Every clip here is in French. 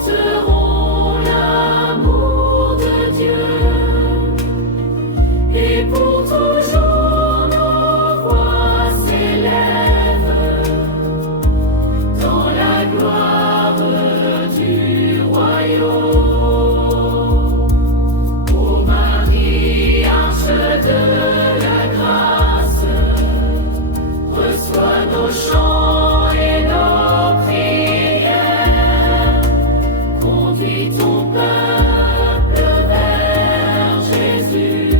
chanteront l'amour de Dieu, et pour toujours nos voix s'élèvent dans la gloire du royaume. Ô Marie, arche de la grâce, reçois nos chants et nos prières. Conduis ton peuple vers Jésus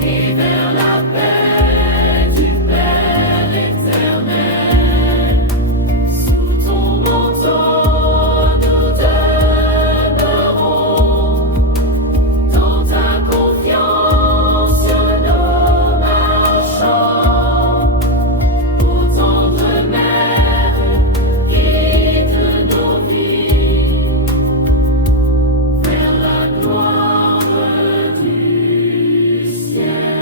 et vers la paix du Père éternel. Sous ton manteau nous demeurons, dans ta confiance nous marchons. Ô tendre Mère, guide nos vies vers la gloire du ciel.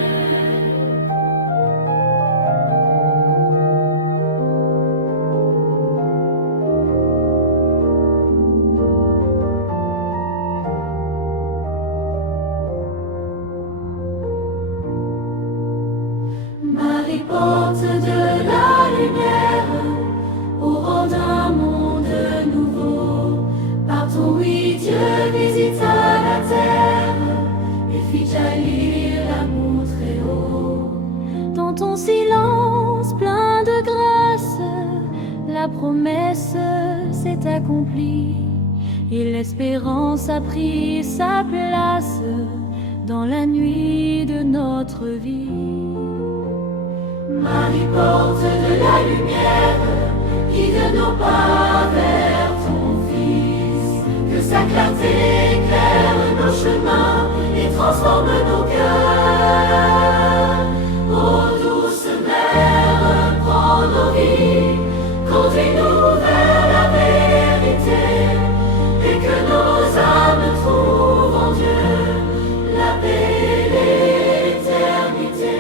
Marie, porte de la lumière, aurore d'un monde nouveau. Par ton oui, Dieu visita la terre et fit jaillir l'amour très haut. Dans ton silence plein de grâce, la promesse s'est accomplie et l'espérance a pris sa place dans la nuit de notre vie. Marie, porte de la lumière, guide nos pas vers ton Fils. Que sa clarté éclaire nos chemins et transforme nos cœurs. Ô douce Mère, prends nos vies, conduis-nous vers la vérité, et que nos âmes trouvent en Dieu la paix et l'éternité.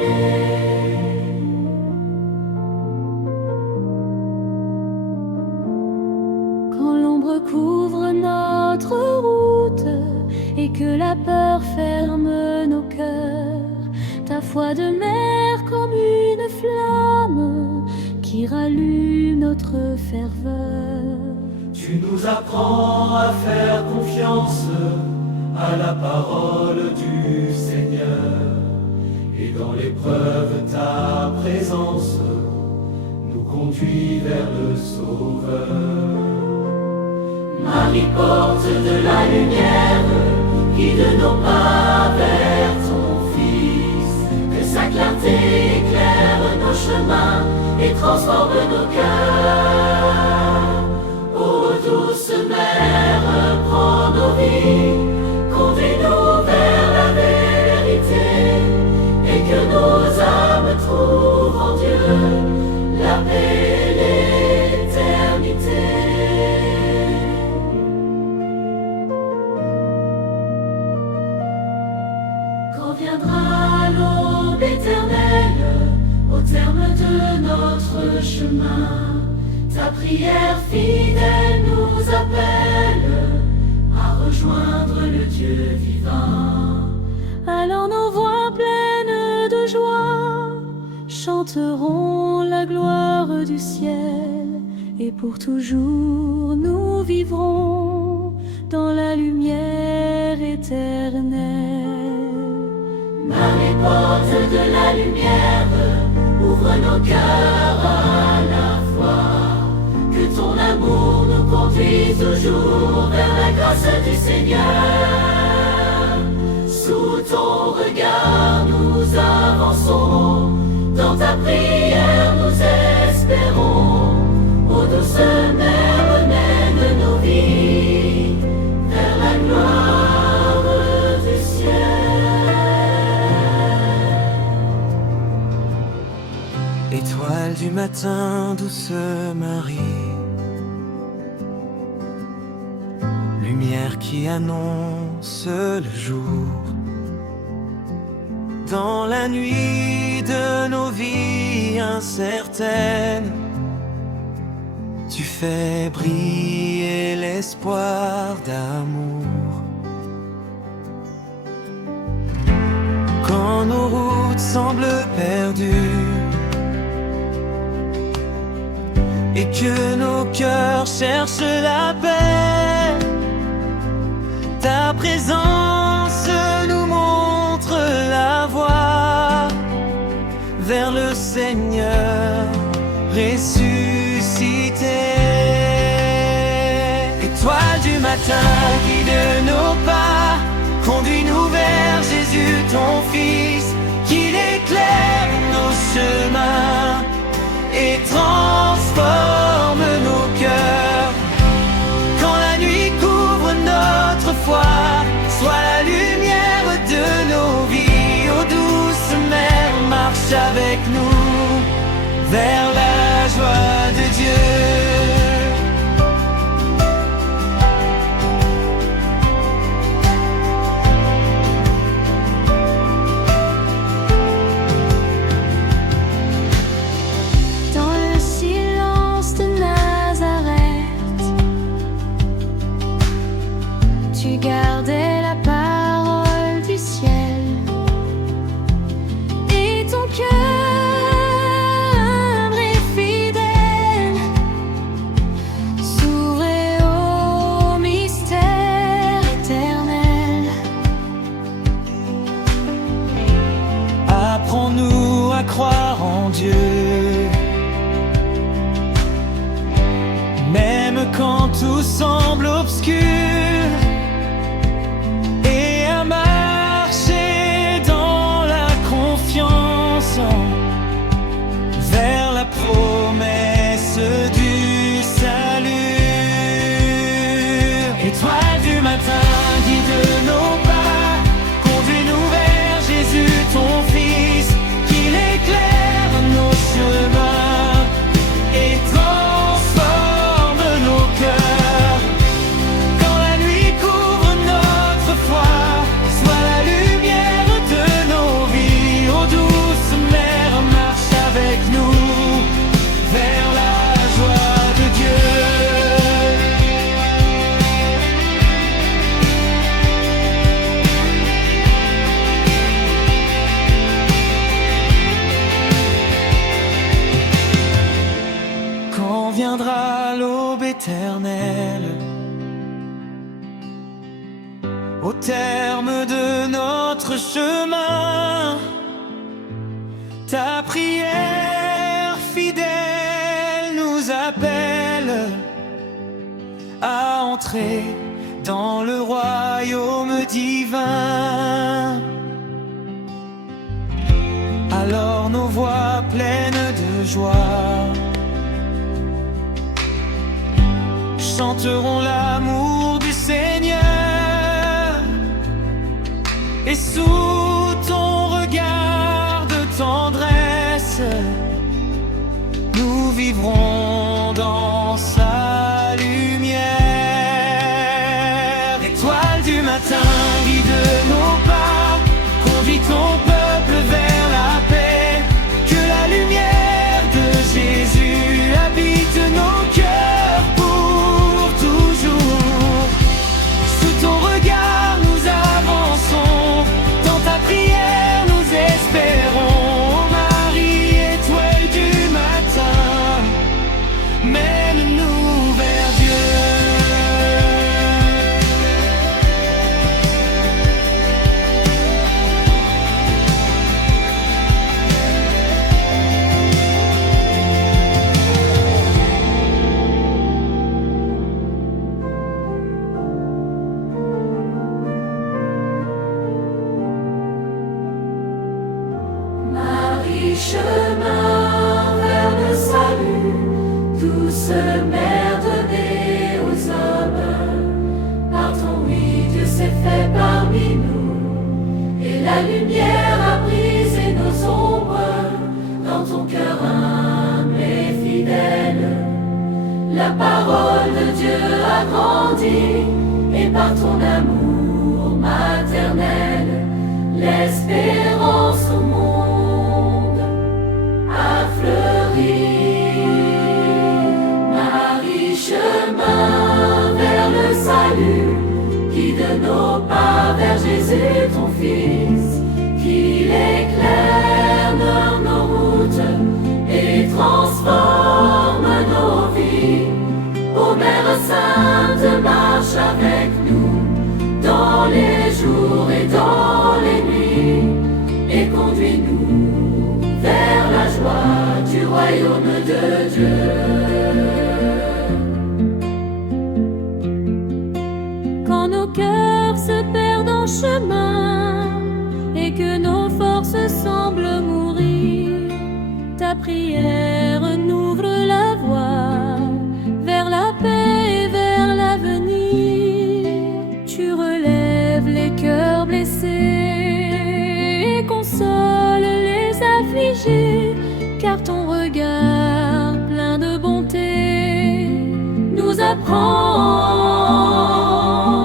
Quand l'ombre couvre notre route et que la peur ferme nos cœurs, ta foi de mère comme une flamme qui rallume notre ferveur. Tu nous apprends à faire confiance à la parole du Seigneur, et dans l'épreuve ta présence nous conduit vers le Sauveur. Marie, porte de la lumière, guide nos pas vers ton Fils. Que sa clarté éclaire nos chemins et transforme nos cœurs. Ô douce Mère, prends nos vies, conduis-nous vers la vérité, et que nos âmes trouvent en Dieu la paix et l'éternité. Quand viendra l'aube éternelle, au terme de notre chemin, ta prière fidèle nous appelle à rejoindre le Dieu vivant. Alors nos voix pleines de joie chanteront la gloire du ciel, et pour toujours nous vivrons dans la lumière éternelle. Marie, porte de la lumière, ouvre nos cœurs à la foi. Que ton amour nous conduise toujours vers la grâce du Seigneur. Sous ton regard nous avançons, dans ta prière nous espérons. Ô douce Mère, mène nos vies vers la gloire du ciel. Étoile du matin, douce Marie, lumière qui annonce le jour. Dans la nuit de nos vies incertaines, tu fais briller les espoir d'amour. Quand nos routes semblent perdues et que nos cœurs cherchent la paix, ta présence nous montre la voie vers le Seigneur ressuscité. Étoile du matin, guide nos pas, conduis-nous vers Jésus ton Fils, qu'il éclaire nos chemins et transforme nos cœurs. Quand la nuit couvre notre foi, sois la lumière de nos vies. Ô douce mère, marche avec nous vers la joie de Dieu. Tu gardais la parole du ciel et ton cœur humble et fidèle s'ouvrait au mystère éternel. Apprends-nous à croire en Dieu, même quand tout semble obscur, vers la promesse du salut. Étoile du matin, guide nos pas, conduis-nous vers Jésus ton Fils, qu'il éclaire nos chemins et transforme nos cœurs. Quand la nuit couvre notre foi, sois la lumière de nos vies. Ô douce mère, marche avec nous vers la joie de Dieu. Quand viendra l'aube éternelle, au terme de notre chemin, ta prière fidèle nous appelle à entrer dans le royaume divin. Alors nos voix pleines de joie chanteront l'amour du Seigneur, et sous ton regard de tendresse, nous vivrons dans sa lumière. Étoile du matin, guide nos pas, conduis ton peuple vers la paix. Que la lumière de Jésus habite nos cœurs pour toujours. Sous ton regard nous avançons, dans ta prière nous espérons. Marie, étoile du matin, mène-nous vers Dieu. Marie, chemin vers le salut, douce mère donnée aux hommes. Par ton oui, Dieu s'est fait parmi nous, et la lumière a brisé nos ombres. Dans ton cœur humble et fidèle, la parole de Dieu a grandi, et par ton amour maternel, l'espérance au monde a fleuri. Marie, chemin vers le nos pas vers Jésus ton Fils, qu'il éclaire nos routes et transforme nos vies. Ô Mère Sainte, marche avec nous dans les jours et dans les nuits, et conduis-nous vers la joie du royaume de Dieu. Quand nos cœurs se perdent en chemin et que nos forces semblent mourir, ta prière nous ouvre la voie vers la paix et vers l'avenir. Tu relèves les cœurs blessés et consoles les affligés, car ton regard plein de bonté nous apprend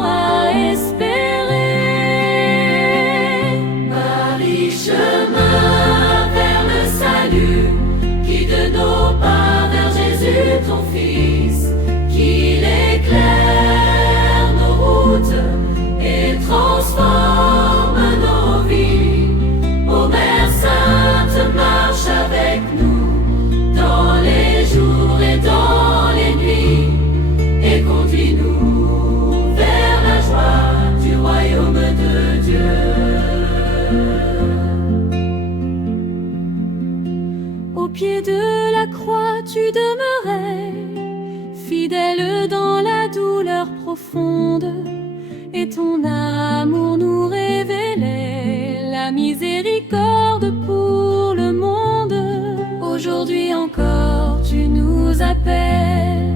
à espérer. Marie, chemin vers le salut, guide nos pas vers Jésus ton Fils, qu'il éclaire nos routes et transforme nos vies. Ô Mère Sainte, marche avec nous dans les jours et dans les nuits, et conduis-nous vers la joie du royaume de Dieu. Au pied de la croix, tu demeurais, fidèle dans la douleur profonde, et ton amour nous révélait la miséricorde pour le monde. Aujourd'hui encore, tu nous appelles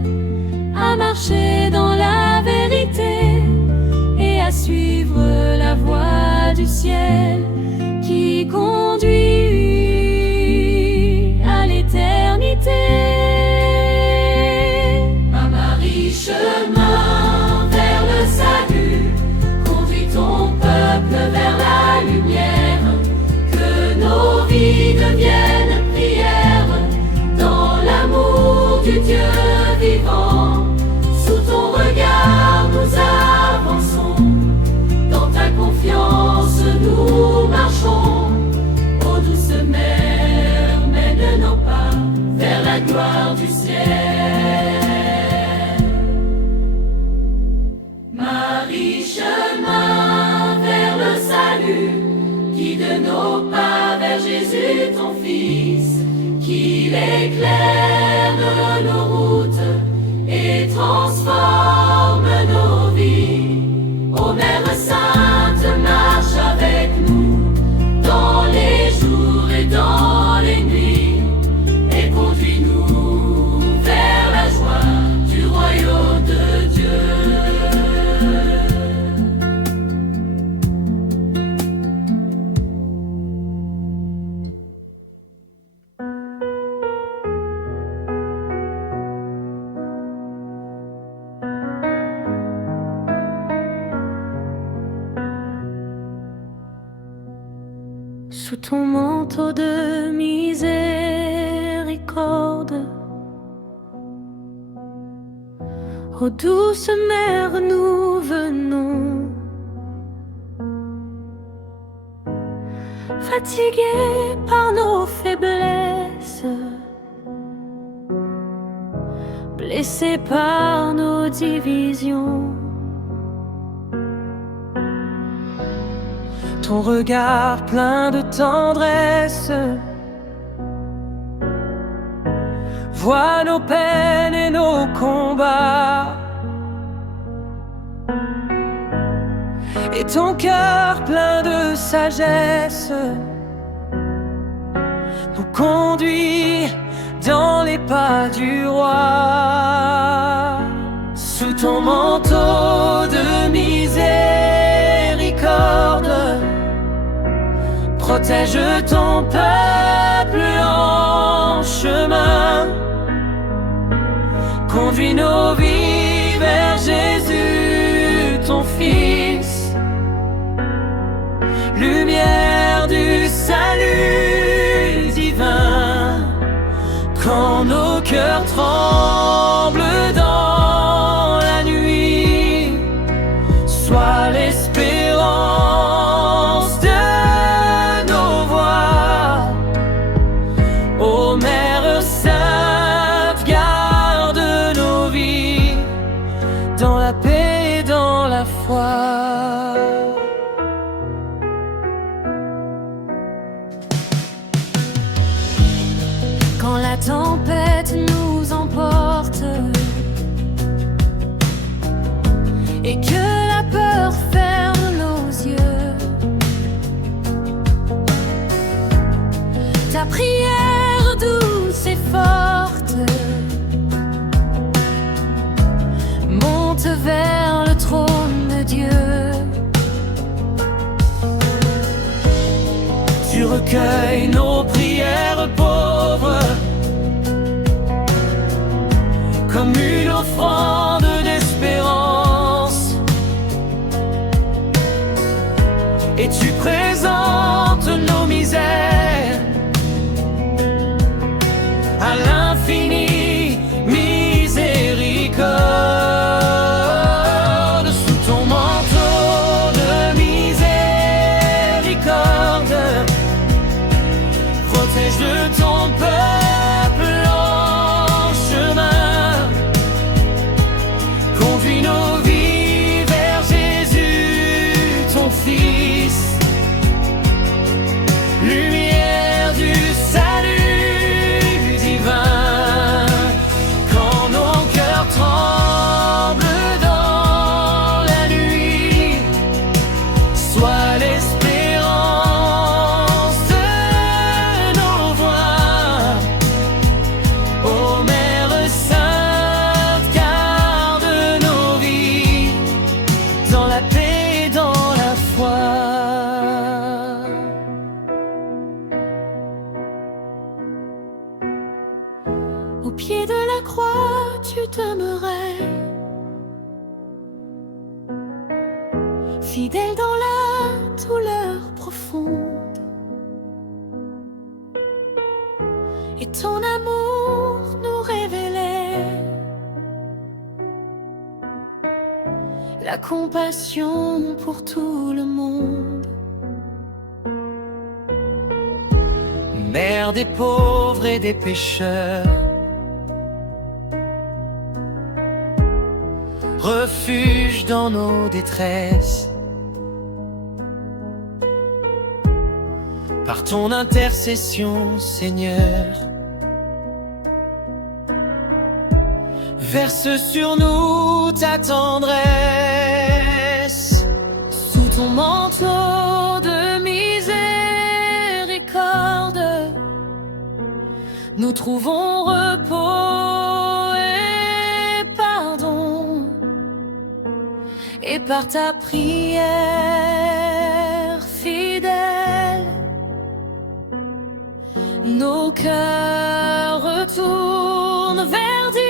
à marcher dans la vérité et à suivre la voie du ciel qui conduit à l'éternité. Ma Marie, chemin vers le salut, conduis ton peuple vers la lumière, que nos vies deviennent prières dans l'amour du Dieu vivant. Sous ton regard nous avançons, dans ta confiance nous marchons. Ô douce mère, mène nos pas vers la gloire du ciel. Marie, chemin vers le salut, guide nos pas vers Jésus ton Fils, qu'il éclaire nos routes et transforme nos vies. Ô Mère Sainte, marche avec nous dans les jours et dans les nuits, et conduis-nous vers la joie du royaume de Dieu. Sous ton manteau de miséricorde, ô douce mère, nous venons, fatigués par nos faiblesses, blessés par nos divisions. Ton regard plein de tendresse voit nos peines et nos combats, et ton cœur plein de sagesse nous conduit dans les pas du roi. Sous ton manteau de miséricorde, protège ton peuple en chemin, conduis nos vies vers Jésus ton Fils, lumière du salut divin. Quand nos cœurs tremblent dans la nuit, sois l'espérance la paix et dans la foi. Quand la tempête nous emporte et que la peur ferme nos yeux, ta prière douce et forte monte vers le trône de Dieu. Tu recueilles nos prières pauvres comme une offrande d'espérance, et tu présentes nos misères à l'infini miséricorde. Sous ton manteau de miséricorde, protège de ton peuple en chemin. Conduis nos vies vers Jésus, ton Fils, lumière du salut divin. Quand nos cœurs tremblent dans la nuit, sois l'espérance de nos voix. Ô Mère Sainte, garde nos vies dans la paix et dans la foi. Au pied de la croix, tu demeurais, fidèle dans la douleur profonde, et ton amour nous révélait la compassion pour tout le monde. Mère des pauvres et des pécheurs, refuge dans nos détresses, par ton intercession, Seigneur, verse sur nous ta tendresse. Sous ton manteau de miséricorde, nous trouvons repos et pardon. Et par ta prière fidèle, nos cœurs retournent vers Dieu.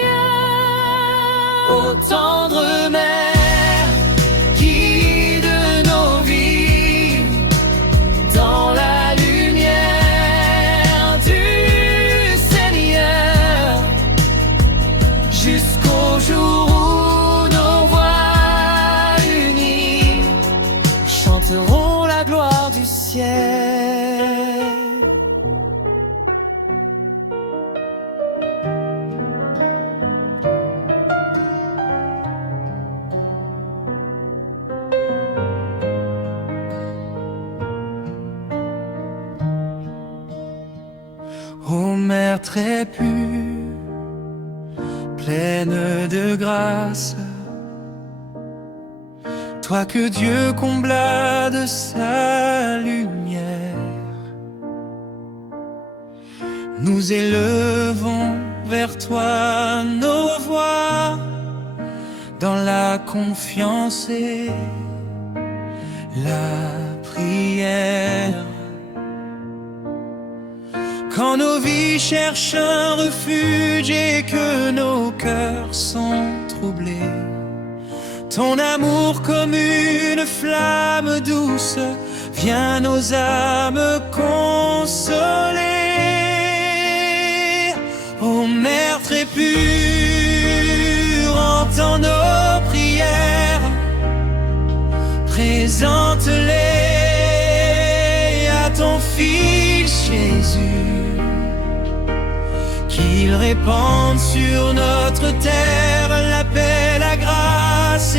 Ô tendre Mère, guide nos vies dans la lumière du Seigneur, jusqu'au jour où nos voix unies chanteront la gloire du ciel. Ô Mère très pure, pleine de grâce, toi que Dieu combla de sa lumière, nous élevons vers toi nos voix dans la confiance et la prière. Quand nos vies cherchent un refuge et que nos cœurs sont troublés, ton amour comme une flamme douce vient nos âmes consoler. Ô Mère très pure, entends nos prières, présente-les à ton Fils Jésus, qu'il répande sur notre terre la paix, la grâce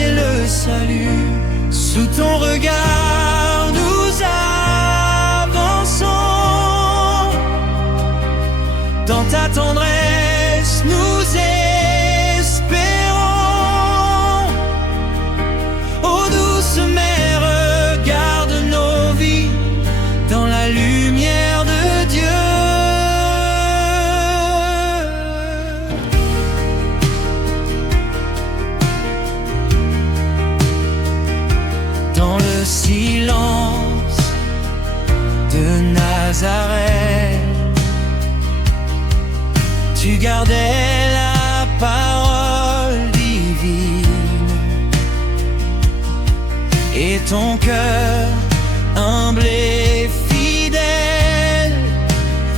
salut. Sous ton regard nous avançons, dans ta tendresse nous espérons. Ô douce mère, garde nos vies dans la lumière de Dieu. Dans le silence de Nazareth, tu gardais la parole divine, et ton cœur humble et fidèle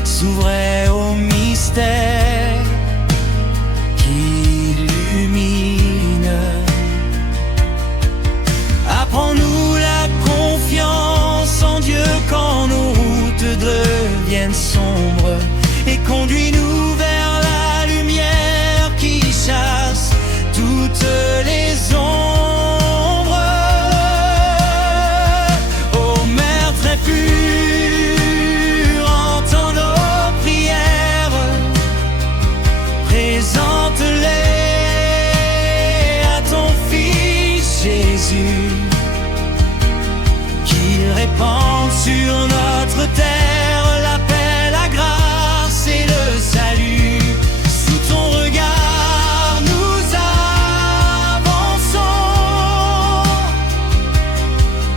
s'ouvrait au mystère qui illumine. Apprends-nous la confiance en Dieu quand nos routes deviennent sombres, et conduis-nous vers la lumière qui chasse toutes les ombres. Ô Mère très pure, entends nos prières, présente-les à ton Fils Jésus, qu'il répande sur notre terre la paix, la grâce et le salut. Sous ton regard nous avançons,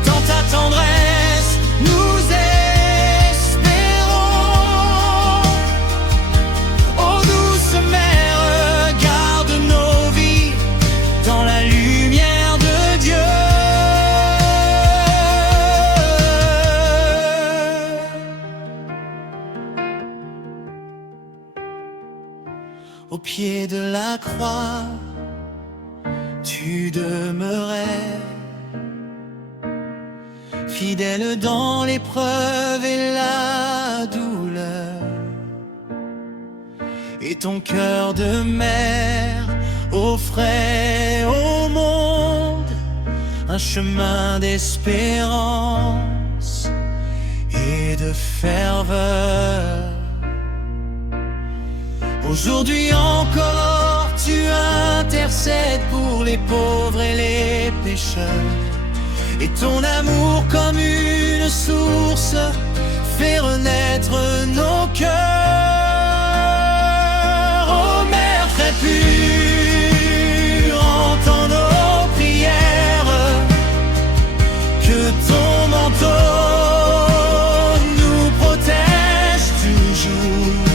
dans ta tendresse nous espérons. Ô douce mère, garde nos vies dans la lumière de Dieu. Au pied de la croix, tu demeurais, fidèle dans l'épreuve et la douleur, et ton cœur de mère offrait au monde un chemin d'espérance et de ferveur. Aujourd'hui encore, tu intercèdes pour les pauvres et les pécheurs, et ton amour comme une source fait renaître nos cœurs. Ô Mère très pure, entends nos prières, que ton manteau nous protège toujours,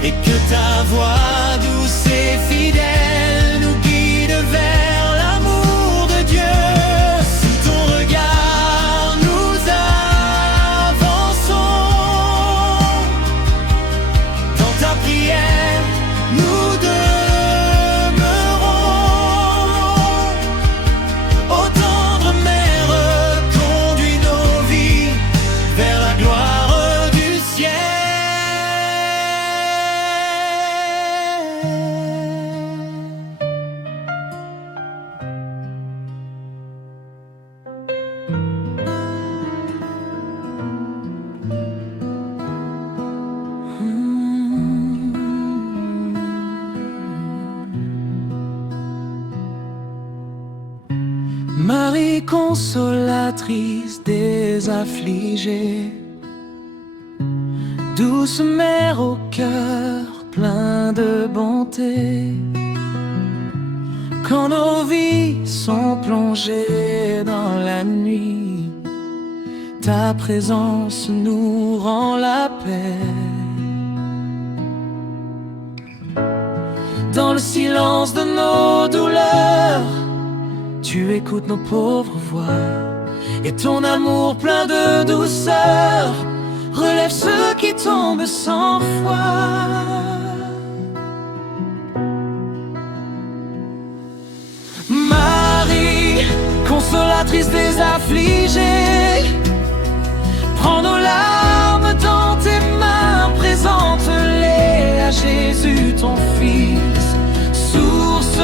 et que ta voix douce et fidèle nous guide vers l'amour de Dieu. Sous ton regard nous avançons, dans ta prière nous demeurons. Ô tendre Mère, conduis nos vies vers la gloire du ciel. Marie consolatrice des affligés, douce mère au cœur plein de bonté, quand nos vies sont plongées dans la nuit, ta présence nous rend la paix. Dans le silence de nos douleurs, tu écoutes nos pauvres voix, et ton amour plein de douceur relève ceux qui tombent sans foi. Marie, consolatrice des affligés, prends nos larmes dans tes mains, présente-les à Jésus ton Fils, source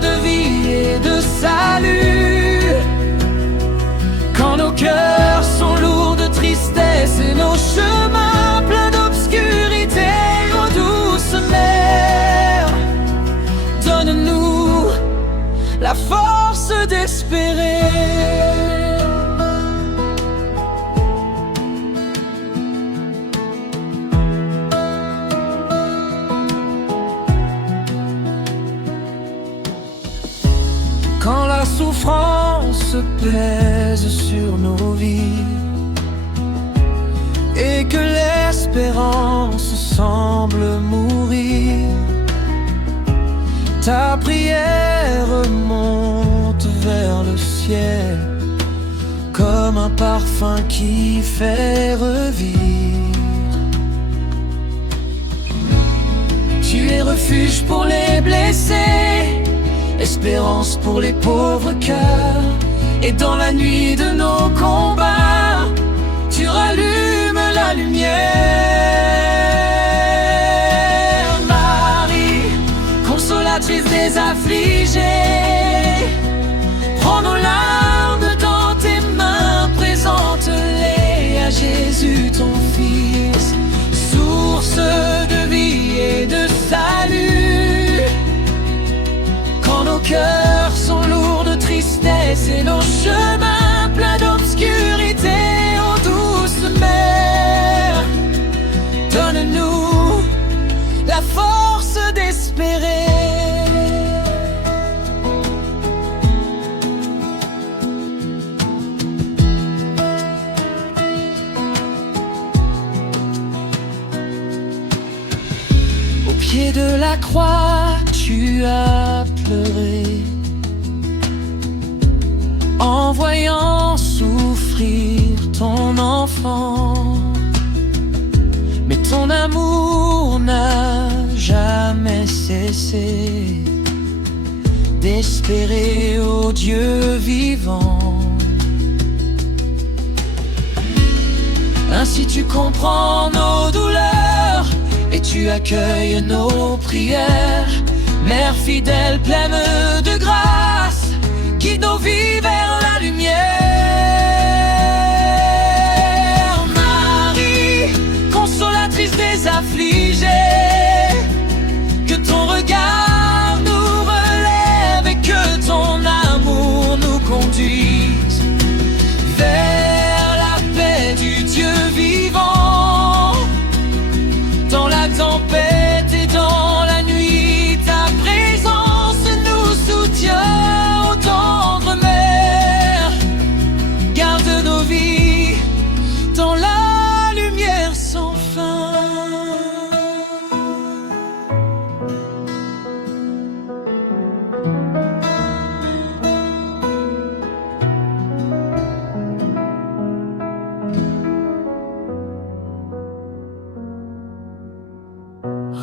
de vie et de salut. force d'espérer. Quand la souffrance pèse sur nos vies et que l'espérance semble mourir, ta prière monte vers le ciel comme un parfum qui fait revivre. Tu es refuge pour les blessés, espérance pour les pauvres cœurs. Et dans la nuit de nos combats, tu rallumes la lumière. Marie, consolatrice des affligés, prends nos larmes dans tes mains, présente-les à Jésus ton Fils, source de vie et de salut. Quand nos cœurs sont lourds de tristesse et nos chemins pleins d'obscurité, ô douce mère, donne-nous la force d'espérer. Au pied de la croix, tu as pleuré, en voyant souffrir ton enfant. Mais ton amour n'a jamais cessé d'espérer au Dieu vivant. Ainsi tu comprends nos douleurs et tu accueilles nos prières. Mère fidèle, pleine de grâce, guide nos vies vers la lumière. Marie, consolatrice des affligés, que ton regard nous relève et que ton amour nous conduise vers la paix du Dieu vivant. Dans la tempête et dans la nuit, ta présence nous soutient, ô tendre mère. Garde nos vies dans la lumière sans fin.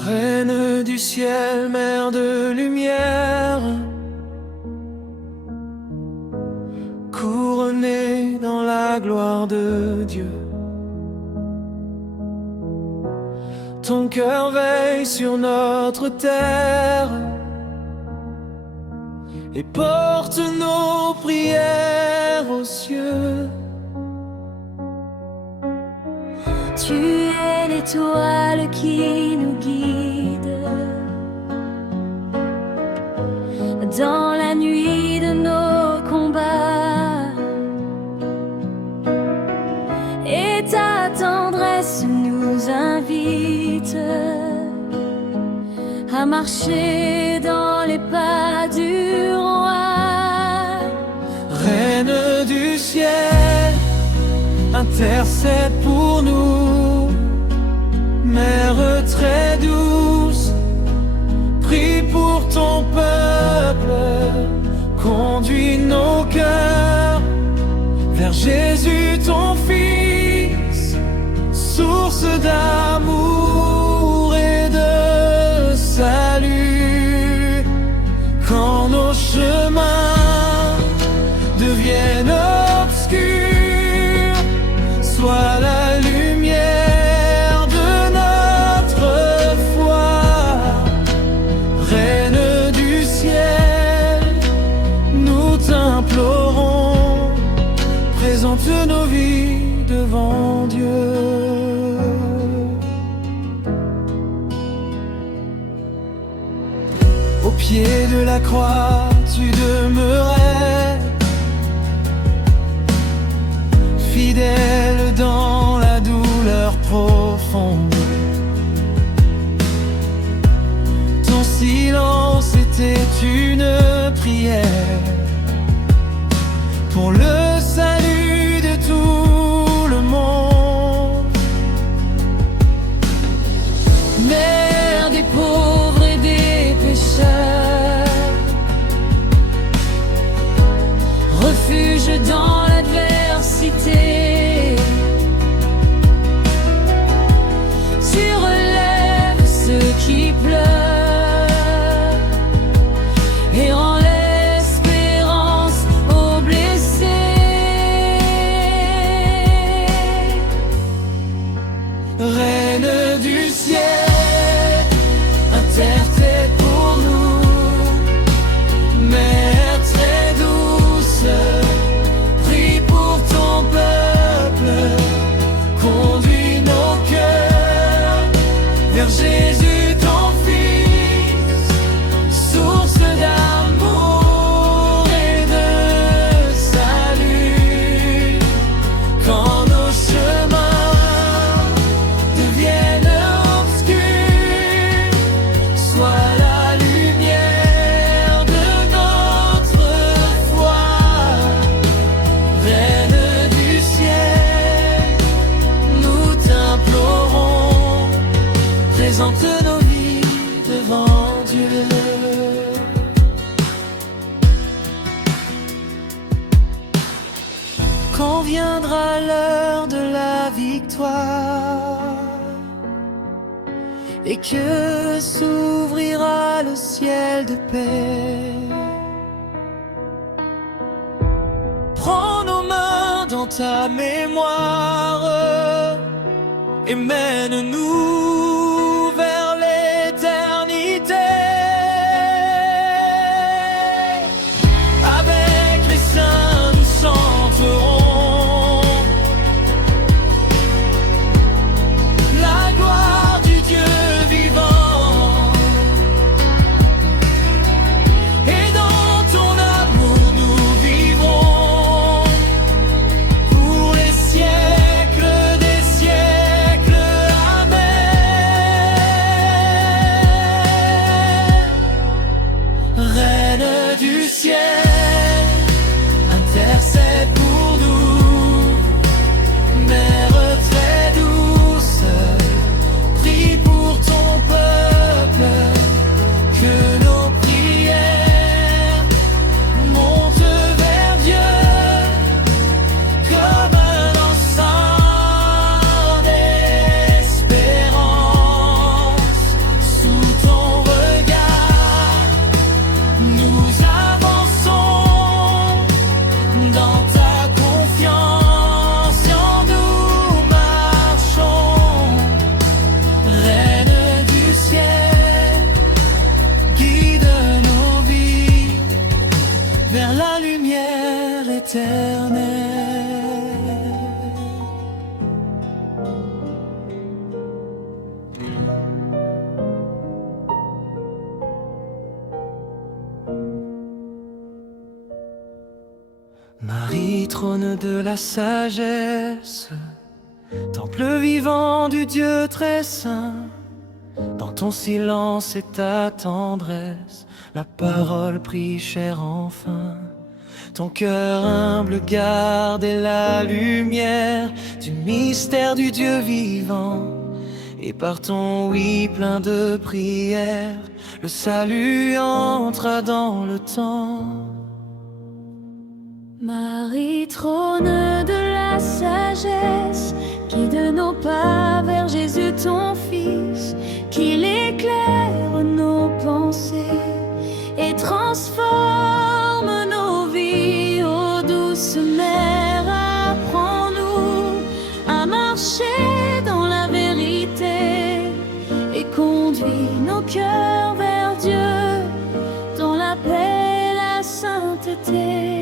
Reine du ciel, mère de lumière, couronnée dans la gloire de Dieu. Ton cœur veille sur notre terre et porte nos prières aux cieux. Tu es l'étoile qui nous guide dans la nuit de nos combats, et ta tendresse nous invite à marcher dans les pas du roi. Reine du ciel, intercède pour nous. Mère très douce, prie pour ton peuple. Conduis nos cœurs vers Jésus ton Fils, source d'amour et de salut. Quand nos chemins deviennent obscurs, sois la lumière de notre foi. Reine du ciel, nous t'implorons, présente nos vies devant Dieu. Au pied de la croix, tu demeurais, était une prière pour le salut de tout le monde. Mère des pauvres et des pécheurs, refuge dans l'adversité, tu relèves ceux qui pleurent et rends l'espérance aux blessés. Reine du ciel, intercède pour nous. Mère très douce, prie pour ton peuple. Conduis nos cœurs vers Jésus ton Fils, source d'amour et de salut. Quand nos chemins deviennent obscurs, sois la lumière de notre foi. Reine du ciel, nous t'implorons, présente nos vies devant Dieu. Quand viendra l'heure de la victoire et que s'ouvrira le ciel de paix, prends nos mains dans ta mémoire et mène-nous vers l'éternité. Avec les saints nous chanterons la gloire du Dieu vivant, et dans ton amour nous vivrons pour les siècles des siècles. Amen. Reine du ciel, intercède pour nous. Mère très douce, prie pour ton peuple. Que nos prières montent vers Dieu comme un encens d'espérance. Sous ton regard, nous avançons dans ta confiance, et en nous marchons. Reine du ciel, guide nos vies vers la lumière éternelle. Marie, trône de la sagesse, temple vivant du Dieu très saint, dans ton silence et ta tendresse, la parole prit chair enfin. Ton cœur humble gardait la lumière du mystère du Dieu vivant, et par ton oui plein de prières, le salut entra dans le temps. Marie, trône de la sagesse, guide nos pas vers Jésus ton Fils, qu'il éclaire nos pensées et transforme nos vies. Ô douce mère, apprends-nous à marcher dans la vérité et conduis nos cœurs vers Dieu dans la paix et la sainteté.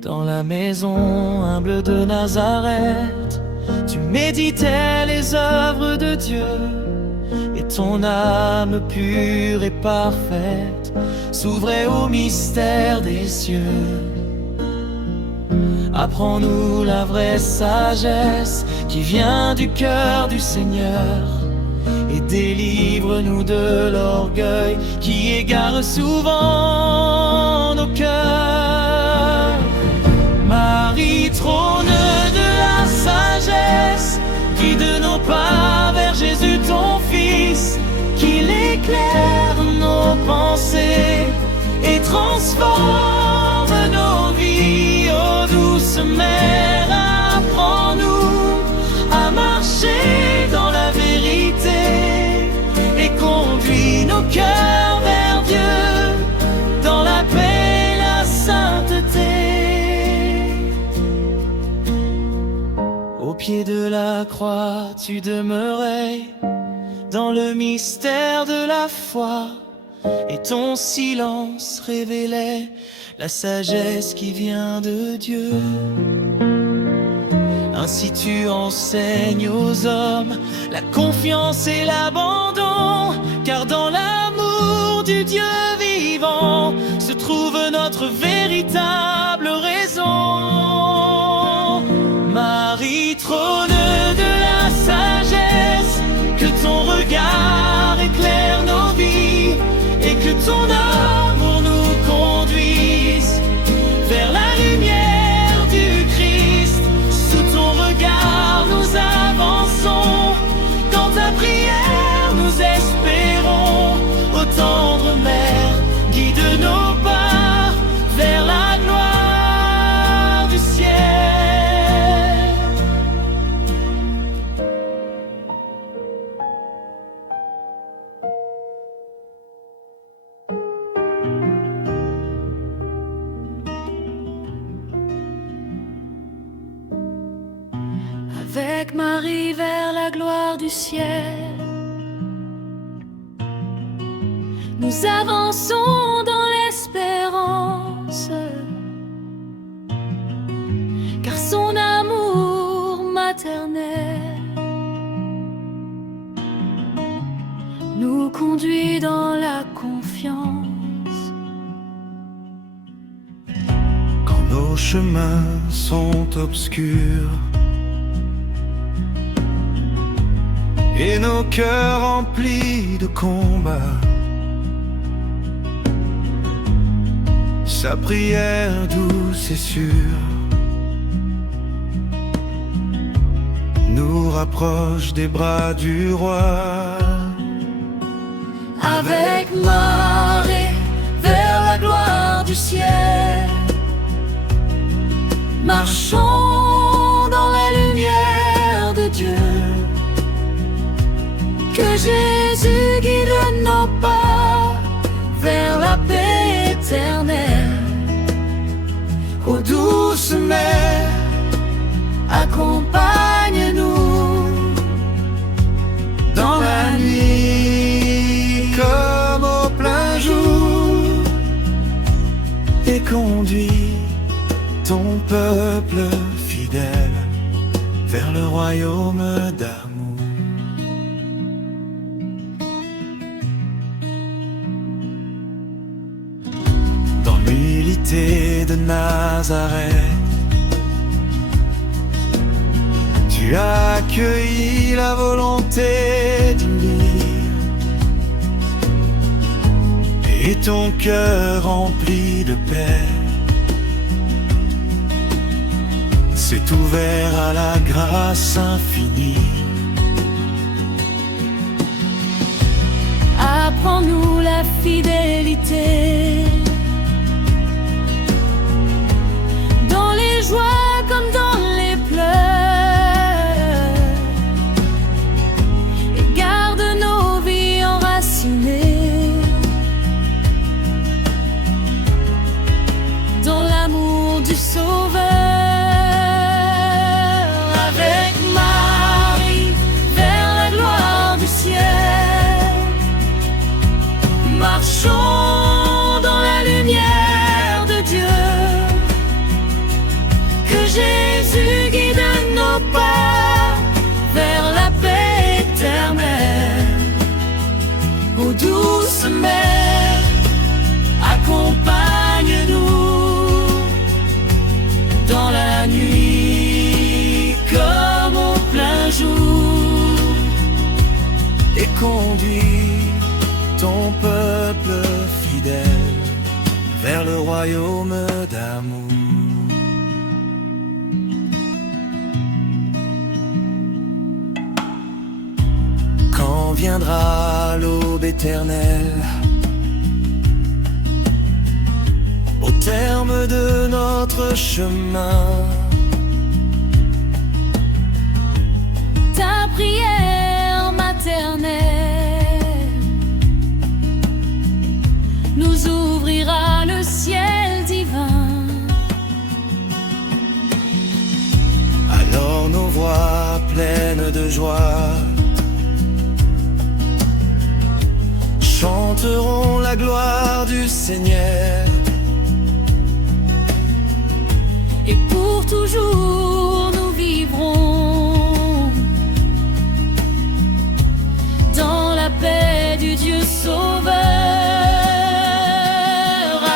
Dans la maison humble de Nazareth, tu méditais les œuvres de Dieu, et ton âme pure et parfaite s'ouvrait au mystère des cieux. Apprends-nous la vraie sagesse qui vient du cœur du Seigneur, et délivre-nous de l'orgueil qui égare souvent nos cœurs. Marie, trône de la sagesse, guide nos pas vers Jésus ton Fils, qu'il éclaire nos pensées et transforme nos vies. Ô douce mère, apprends-nous à marcher dans la vérité et conduis nos cœurs vers Dieu dans la paix et la sainteté. Au pied de la croix, tu demeurais dans le mystère de la foi, et ton silence révélait la sagesse qui vient de Dieu. Ainsi tu enseignes aux hommes la confiance et l'abandon, car dans l'amour du Dieu vivant se trouve notre véritable raison. Marie, trône de la sagesse, que ton regard éclaire nos vies et que ton amour nous conduise vers la lumière du Christ. Sous ton regard nous avançons, dans ta prière nous espérons. Ô tendre mère, guide nos pas vers la gloire du ciel. Avec Marie vers la gloire du ciel, nous avançons dans l'espérance, car son amour maternel nous conduit dans la confiance. Quand nos chemins sont obscurs et nos cœurs remplis de combats, sa prière douce et sûre nous rapproche des bras du roi. Avec Marie vers la gloire du ciel, marchons dans la lumière de Dieu. Que Jésus guide nos pas vers la paix éternelle. Ô douce mère, accompagne-nous dans la nuit comme au plein jour, et conduis ton peuple fidèle vers le royaume d'amour. Dans l'humilité de Nazareth, tu as accueilli la volonté d'unir, et ton cœur rempli de paix s'est ouvert à la grâce infinie. Apprends-nous la fidélité, dans les joies comme dans les pleurs, et garde nos vies enracinées dans l'amour du Sauveur. Avec Marie vers la gloire du ciel, marchons dans la lumière de Dieu. Que Jésus guide nos pas vers la paix éternelle. Ô douce mère, accompagne-nous royaume d'amour. Quand viendra l'aube éternelle, au terme de notre chemin, ta prière maternelle nous ouvrira le ciel divin. alors nos voix pleines de joie chanteront la gloire du Seigneur. Et pour toujours nous vivrons dans la paix du Dieu Sauveur.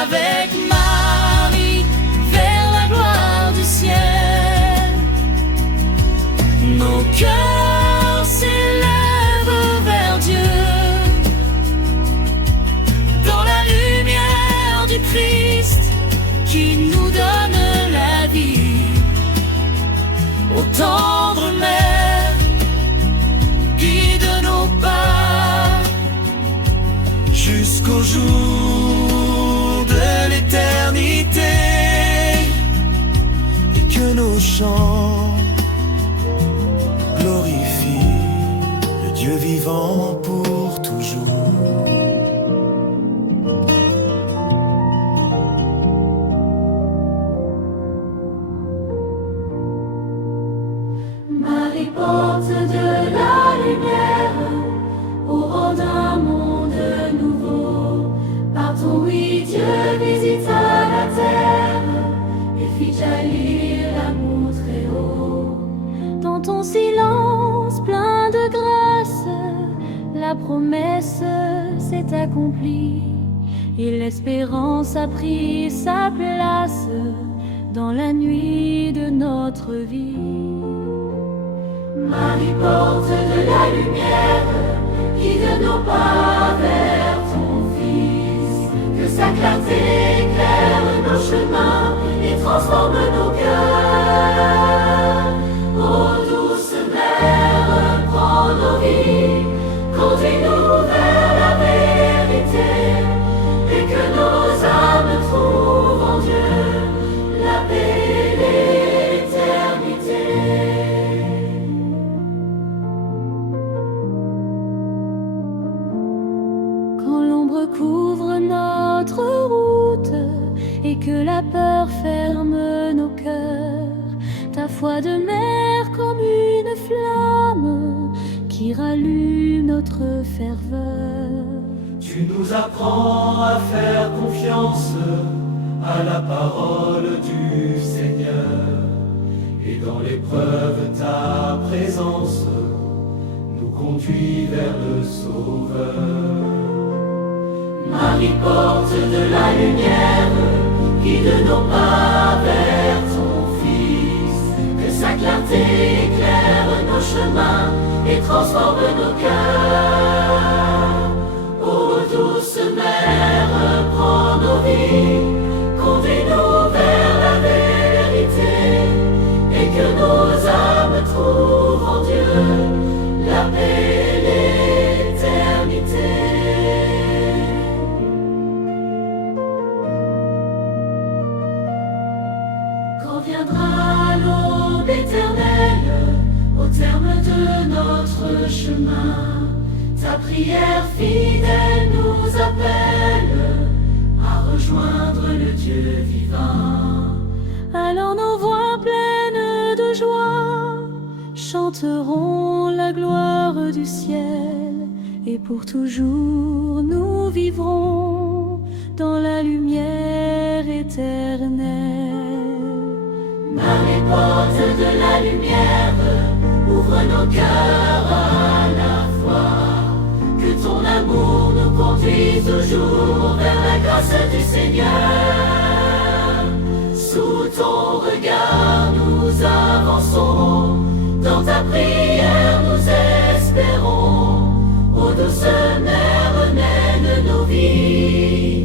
Avec Marie vers la gloire du ciel, nos cœurs s'élèvent vers Dieu dans la lumière du Christ qui nous donne la vie. Ô tendre mère, guide nos pas Jusqu'au jour de l'éternité, et que nos chants glorifient le Dieu vivant pour toujours. Marie, porte de la lumière, au rang d'un monde nouveau. Par ton oui, Dieu visita la terre et fit jaillir l'amour très haut. Dans ton silence plein de grâce, la promesse s'est accomplie et l'espérance a pris sa place dans la nuit de notre vie. Marie, porte de la lumière, guide nos pas vers ton Fils. Que sa clarté éclaire nos chemins et transforme nos cœurs. Ô douce mère, prends nos vies, conduis-nous vers la vérité, et que nos âmes trouvent en Dieu la paix et l'éternité. Quand l'ombre couvre notre route et que la peur ferme nos cœurs, ta foi de mère comme une flamme qui rallume notre ferveur. Tu nous apprends à faire confiance à la parole du Seigneur, et dans l'épreuve ta présence nous conduit vers le Sauveur. Marie, porte de la lumière, guide nos pas vers ton Fils. Que sa clarté éclaire nos chemins et transforme nos cœurs. Ô douce mère, prends nos vies, conduis-nous vers la vérité, et que nos âmes trouvent en Dieu la paix et l'éternité. Quand viendra l'aube éternelle, au terme de notre chemin, ta prière fidèle nous appelle à rejoindre le Dieu vivant. Alors nos voix pleines de joie chanteront la gloire du ciel, et pour toujours nous vivrons dans la lumière éternelle. Marie, porte de la lumière, ouvre nos cœurs à la foi. Que ton amour nous conduise toujours vers la grâce du Seigneur. Sous ton regard nous avançons, dans ta prière nous espérons. Ô douce mère, mène nos vies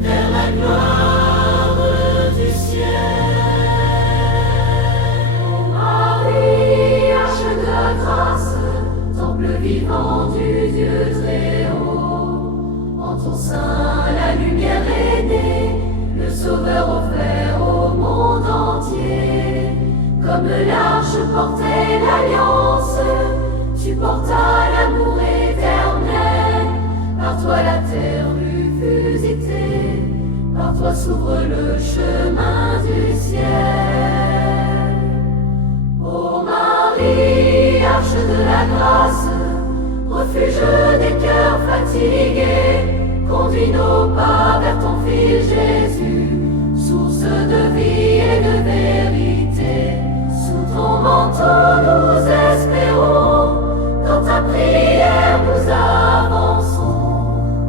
vers la gloire portas l'amour éternel. Par toi la terre fut visitée, par toi s'ouvre le chemin du ciel. Ô Marie, arche de la grâce, refuge des cœurs fatigués, conduis nos pas vers ton Fils Jésus, source de vie et de vérité. Sous ton manteau nous espérons, dans ta prière nous avançons.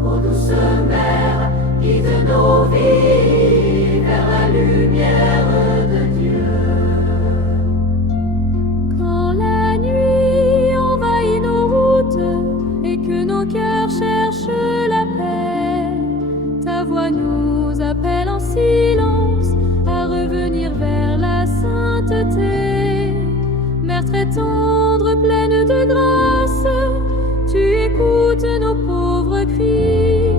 Ô douce mère, guide nos vies vers la lumière de Dieu. Quand la nuit envahit nos routes et que nos cœurs cherchent la paix, ta voix nous appelle en silence à revenir vers la sainteté. Mère très tendre, pleine de grâce, tu écoutes nos pauvres cris,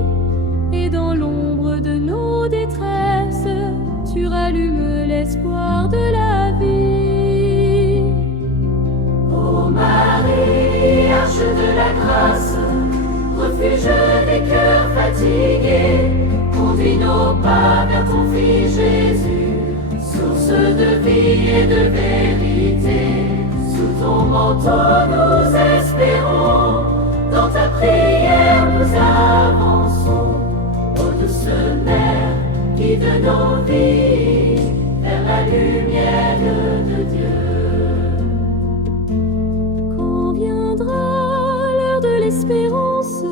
et dans l'ombre de nos détresses, tu rallumes l'espoir de la vie. Ô Marie, arche de la grâce, refuge des cœurs fatigués, conduis nos pas vers ton Fils Jésus, source de vie et de vérité. Sous ton manteau nous espérons, dans ta prière nous avançons. Ô douce mère, guide nos vies vers la lumière de Dieu. Quand viendra l'heure de l'espérance,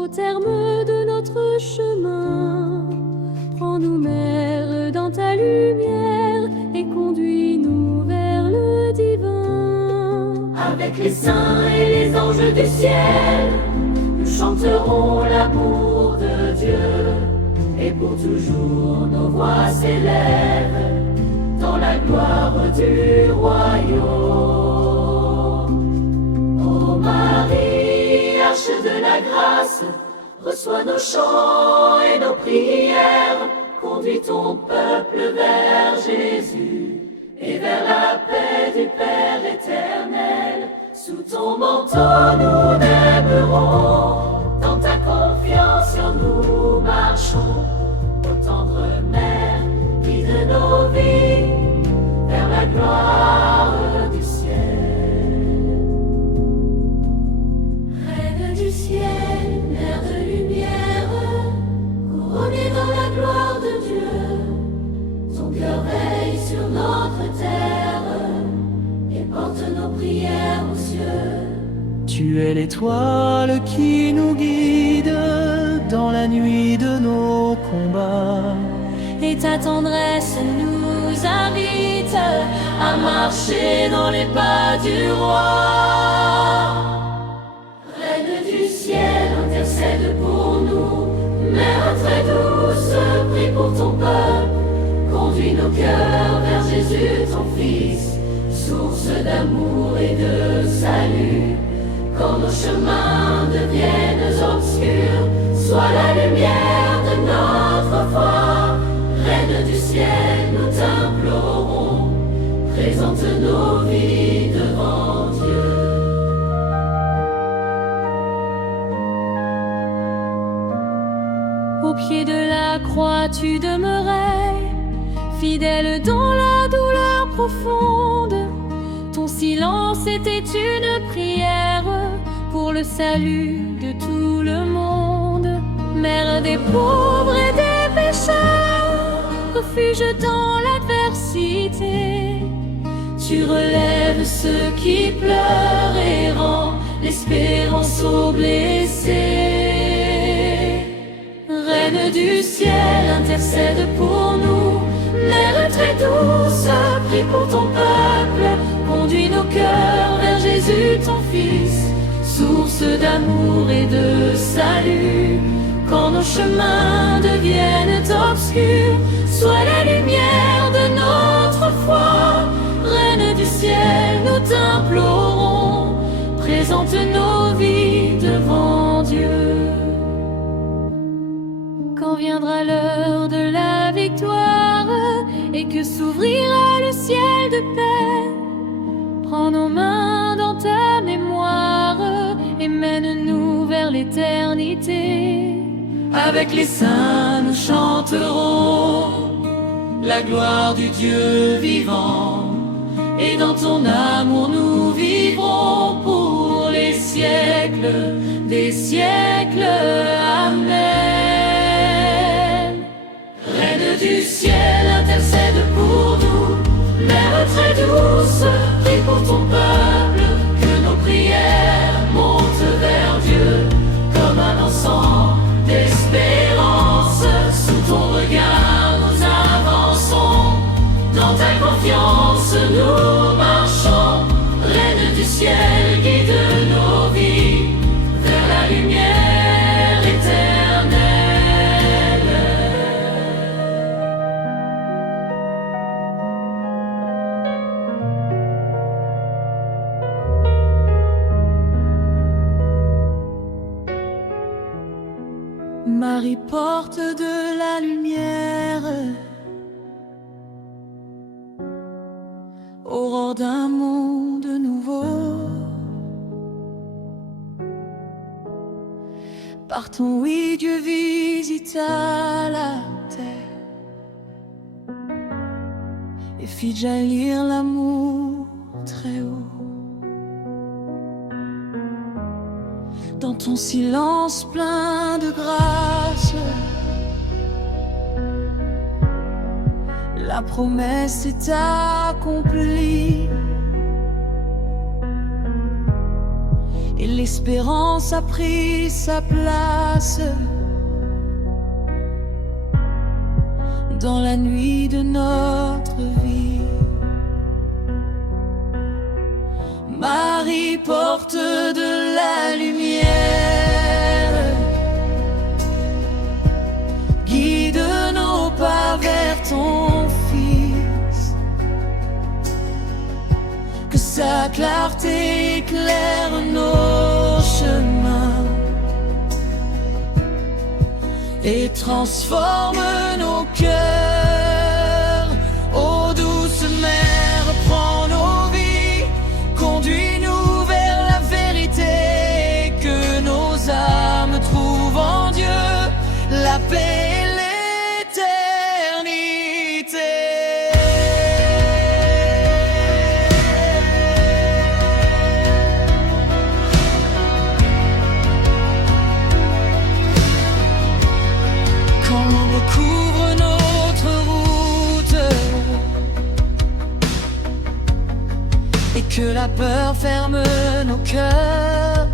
au terme de notre chemin, prends-nous, Mère, dans ta lumière et conduis-nous vers le divin. Avec les saints et les anges du ciel, nous chanterons l'amour de Dieu, et pour toujours nos voix s'élèvent dans la gloire du royaume. Ô Marie, arche de la grâce, reçois nos chants et nos prières, conduis ton peuple vers Jésus et vers la paix du Père éternel. Sous ton manteau nous demeurons, dans ta confiance sur nous marchons. Ô tendre mère, guide nos vies vers la gloire du ciel. Reine du ciel, mère de lumière, couronnée dans la gloire de Dieu, ton cœur veille sur notre terre et porte nos prières aux cieux. Tu es l'étoile qui nous guide dans la nuit de nos combats. Et ta tendresse nous invite à marcher dans les pas du roi. Reine du ciel, intercède pour nous. Mère très douce, prie pour ton peuple. Conduis nos cœurs vers Jésus, ton Fils, source d'amour et de salut. Quand nos chemins deviennent obscurs, sois la lumière de notre foi. Reine du ciel, nous t'implorons, présente nos vies devant Dieu. Au pied de la croix, tu demeurais, fidèle dans la douleur profonde. Ton silence était une prière pour le salut de tout le monde. Mère des pauvres et des pécheurs, refuge dans l'adversité, tu relèves ceux qui pleurent et rends l'espérance aux blessés. Reine du ciel, intercède pour nous. Mère très douce, prie pour ton peuple. Conduis nos cœurs vers Jésus, ton Fils, source d'amour et de salut. Quand nos chemins deviennent obscurs, sois la lumière de notre foi. Reine du ciel, nous t'implorons, présente nos vies devant Dieu. Quand viendra l'heure de la victoire et que s'ouvrira le ciel de paix, prends nos mains dans ta mémoire Avec les saints nous chanterons la gloire du Dieu vivant, et dans ton amour nous vivrons pour les siècles des siècles. Amen. Reine du ciel, intercède pour nous, Mère très douce, prie pour ton peuple, que nos prières montent vers Dieu comme un encens d'espérance. Sous ton regard nous avançons, dans ta confiance nous marchons. Reine du ciel, guide nos vies vers la lumière éternelle. Marie, porte de la lumière, aurore d'un monde nouveau. Partons, oui, Dieu visita la terre et fit jaillir l'amour très haut. Dans ton silence plein de grâce, la promesse est accomplie et l'espérance a pris sa place dans la nuit de notre vie. Marie, porte de la lumière, guide nos pas vers ton Fils, que sa clarté éclaire nos chemins et transforme nos cœurs. Ô douce mère, prends nos vies, conduis-nous vers la vérité, que nos âmes trouvent en Dieu la paix et l'éternité. Quand l'ombre couvre notre route et que la peur ferme nos cœurs,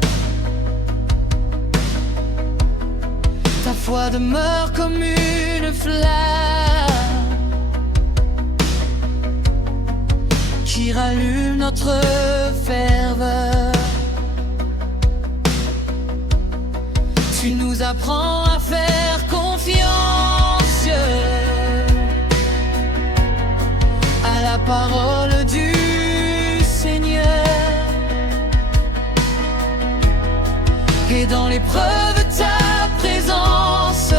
ta foi demeure comme une flamme qui rallume notre ferveur. Tu nous apprends à faire confiance à la parole du Seigneur, et dans l'épreuve de ta présence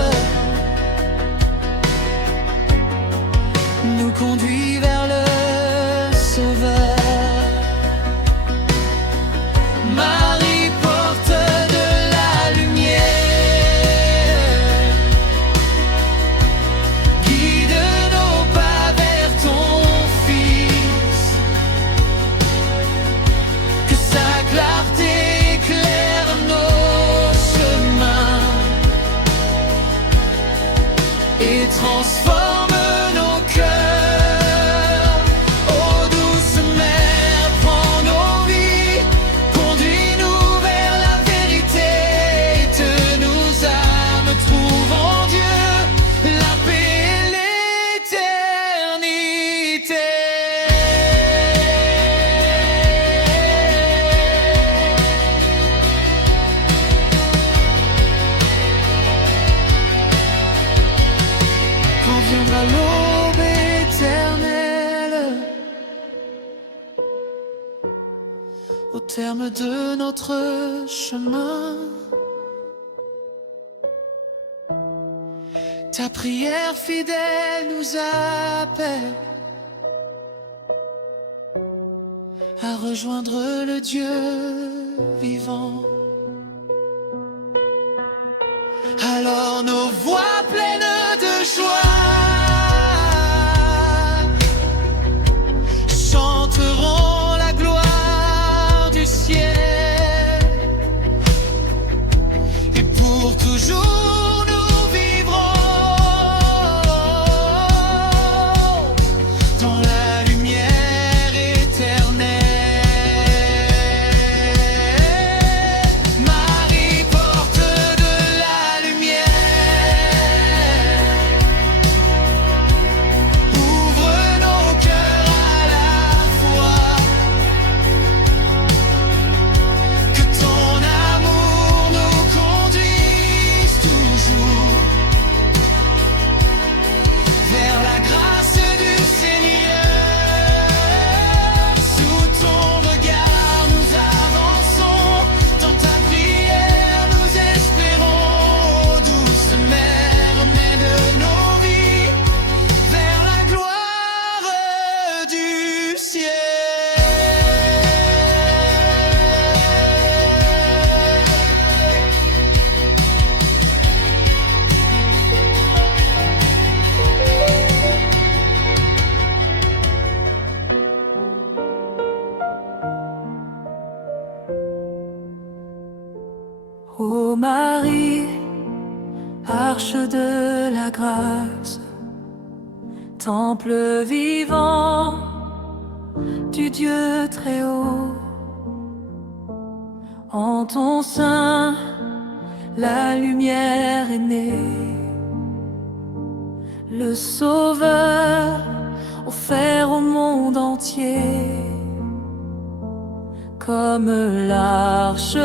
nous conduis vers le Sauveur. Marie, porte de la lumière, guide nos pas vers ton Fils, que sa clarté éclaire nos chemins et transforme nos cœurs. Ô douce mère, prends nos vies, conduis-nous vers la vérité, que nos âmes trouvent en Dieu la paix et l'éternité. Quand viendra l'aube éternelle, au terme de notre chemin, ta prière fidèle nous appelle à rejoindre le Dieu vivant. Alors nos dans la lumière éternelle. Marie, porte de la lumière, ouvre nos cœurs à la foi, que ton amour nous conduise toujours vers la grâce du Seigneur. Sous ton regard nous avançons, dans ta prière nous espérons. Ô douce mère, mène nos vies vers la gloire du ciel. Ô Marie, arche de la grâce, temple vivant du Dieu très haut, en ton sein la lumière est née, le Sauveur offert au monde entier. Comme l'arche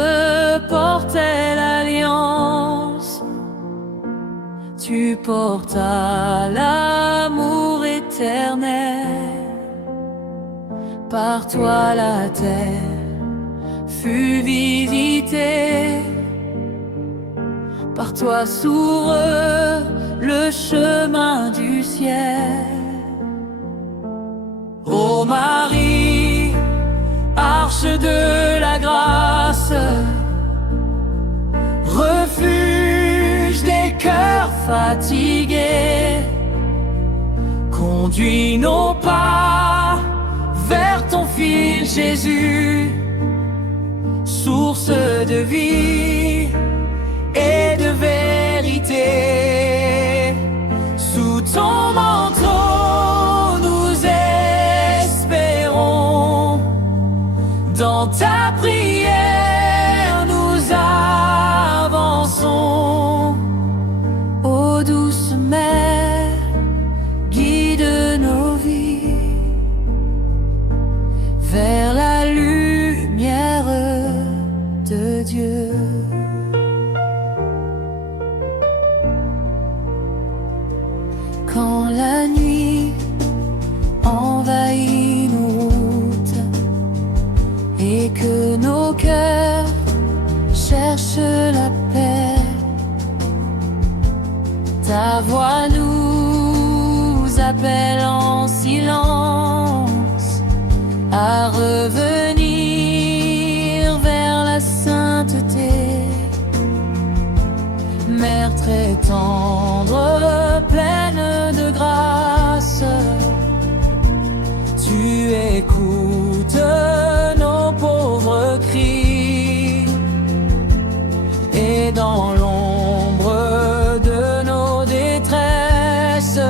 portait l'alliance, tu portas l'amour éternel. Par toi la terre fut visitée, par toi s'ouvre le chemin du ciel. Ô Marie, arche de la grâce, refuge des cœurs fatigués, conduis nos pas vers ton Fils Jésus, source de vie et de vérité. Sous ton manteau nous espérons, dans ta prière nous avançons. Ô douce mère, guide nos vies vers la lumière de Dieu. Quand la nuit envahit nos routes et que nos cœurs cherchent la paix, ta voix nous appelle en silence à revenir vers la sainteté. Mère très tendre, pleine de grâce, tu écoutes nos pauvres cris, et dans l'ombre de nos détresses,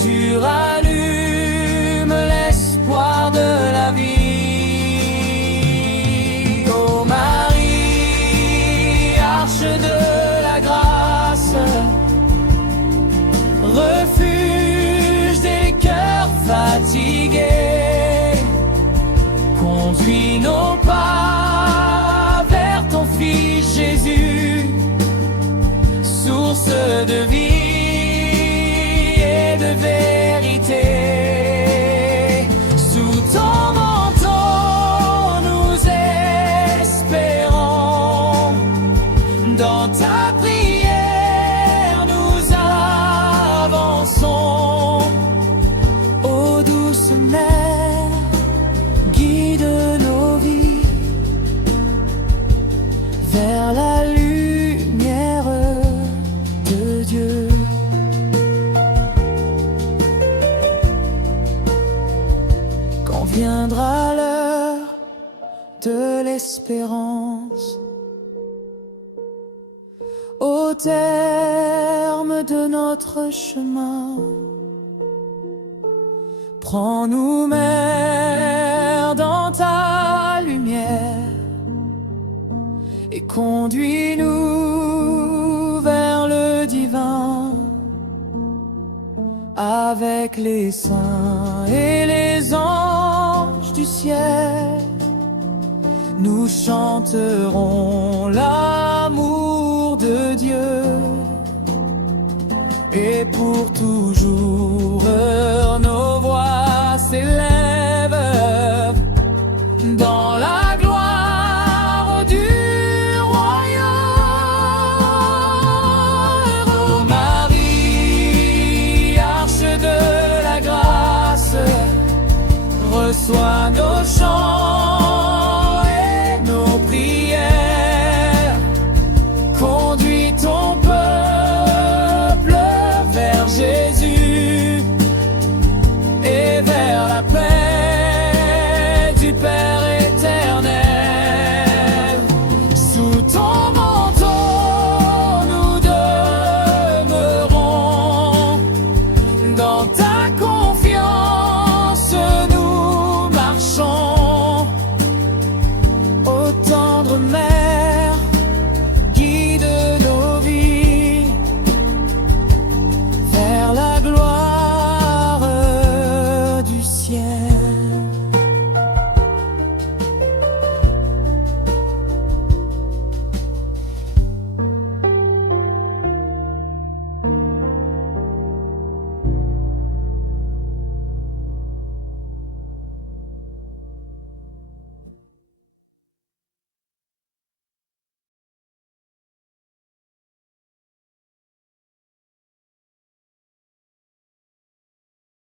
tu rallumes l'espoir de la vie. Ô Marie, arche de la grâce, refuge des cœurs fatigués, conduis nos pas vers ton Fils Jésus, source de vie et de vérité. Sous ton manteau nous espérons, dans ta prière nous avançons. Ô douce mère, guide nos vies vers la lumière de Dieu. Quand viendra l'heure de l'espérance, au terme de notre chemin, Prends-nous, Mère, dans ta lumière et conduis-nous vers le divin. Avec les saints et les anges du ciel, nous chanterons l'amour de Dieu. Et pour toujours nos voix s'élèvent dans la gloire du royaume. Ô Marie, arche de la grâce, reçois nos chants.